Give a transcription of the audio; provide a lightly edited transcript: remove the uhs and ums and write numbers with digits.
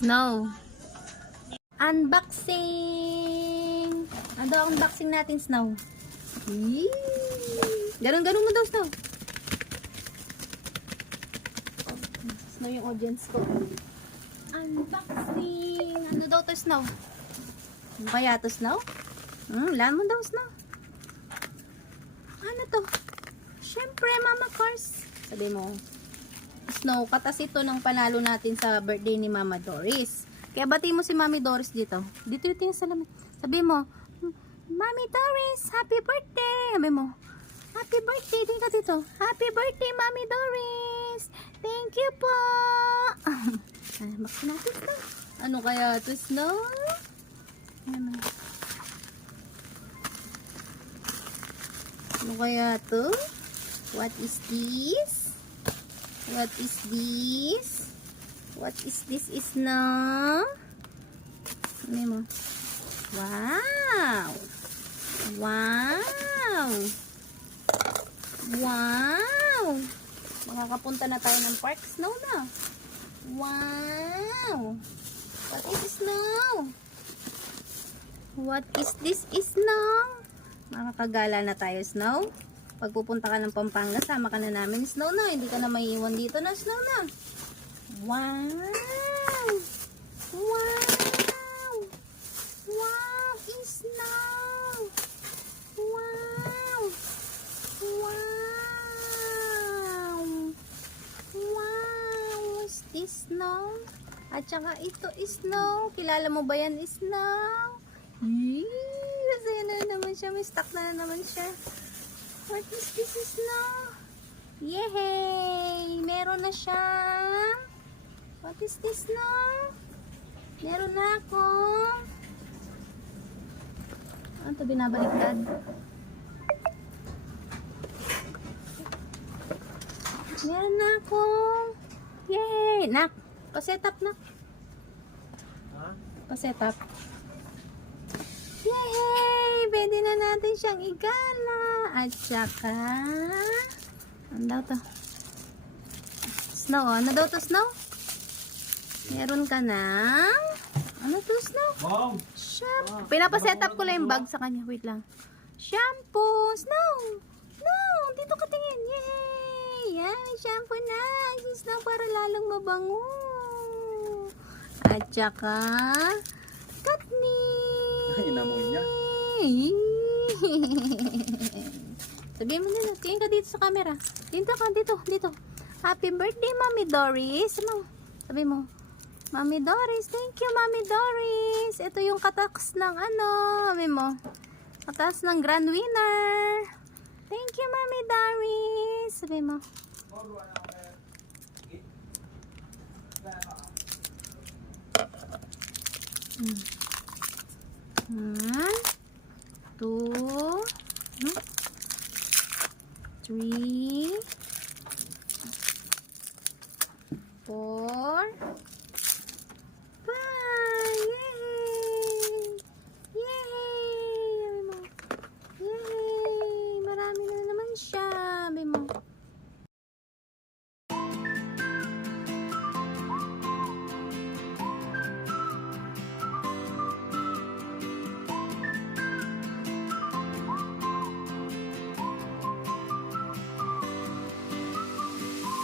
Snow. Unboxing! Ano ang unboxing natin, Snow? Ganun-ganun mo daw, Snow. Snow yung audience ko. Unboxing! Ano daw to, Snow? Ano kaya to, Snow? Lan mo daw, Snow. Ano to? Siyempre, Mama Cars. Sabi mo, Snow, katas ito ng panalo natin sa birthday ni Mama Doris. Kaya bati mo si Mami Doris dito. Dito yung salamin. Sabi mo, Mami Doris, happy birthday! Sabi mo, happy birthday din ka dito. Happy birthday, Mami Doris! Thank you po! Bakit natin ito? Ano kaya ito, Snow? Ano kaya ito? What is this? What is this? What is this, Snow? Ano mo? Wow! Wow! Wow! Makakapunta na tayo ng park, Snow na. Wow! What is Snow? What is this, Snow? Makakagala na tayo, Snow. Pag pupunta ka ng Pampanga, sama ka na namin, Snow na. Hindi ka na maiiwan dito na, Snow na. Wow! Wow! Wow! Snow! Wow! Wow! Wow! What's this, Snow? At saka ito, Snow. Kilala mo ba yan, Snow? Masaya na naman siya. May stock na naman siya. What is this, Snow? Yay! Meron na siya. What is this, Snow? Meron na ako. Ano ito binabaliktad? Meron na ako. Yay! Nak! Pa-set up, nak. Pa-set up. Yay! Pwede na natin siyang igala. At saka, ano daw to? Snow, ano daw to, Snow? Meron ka ng, ano to, Snow? Shampoo. Pinapaset up ko lang yung bag sa kanya. Wait lang. Shampoo. Snow! Snow! Dito ka tingin. Yay! Yan, shampoo na. Si Snow para lalong mabango. At saka, catnip. Inamoy niya. Sabihin mo nila, tingin ka dito sa camera. Dito ka, dito. Happy birthday, Mami Doris. Ano? Sabi mo, Mami Doris, thank you, Mami Doris. Ito yung kataks ng ano, sabi mo, kataks ng grand winner. Thank you, Mami Doris. Sabi mo. Two, 3, 4,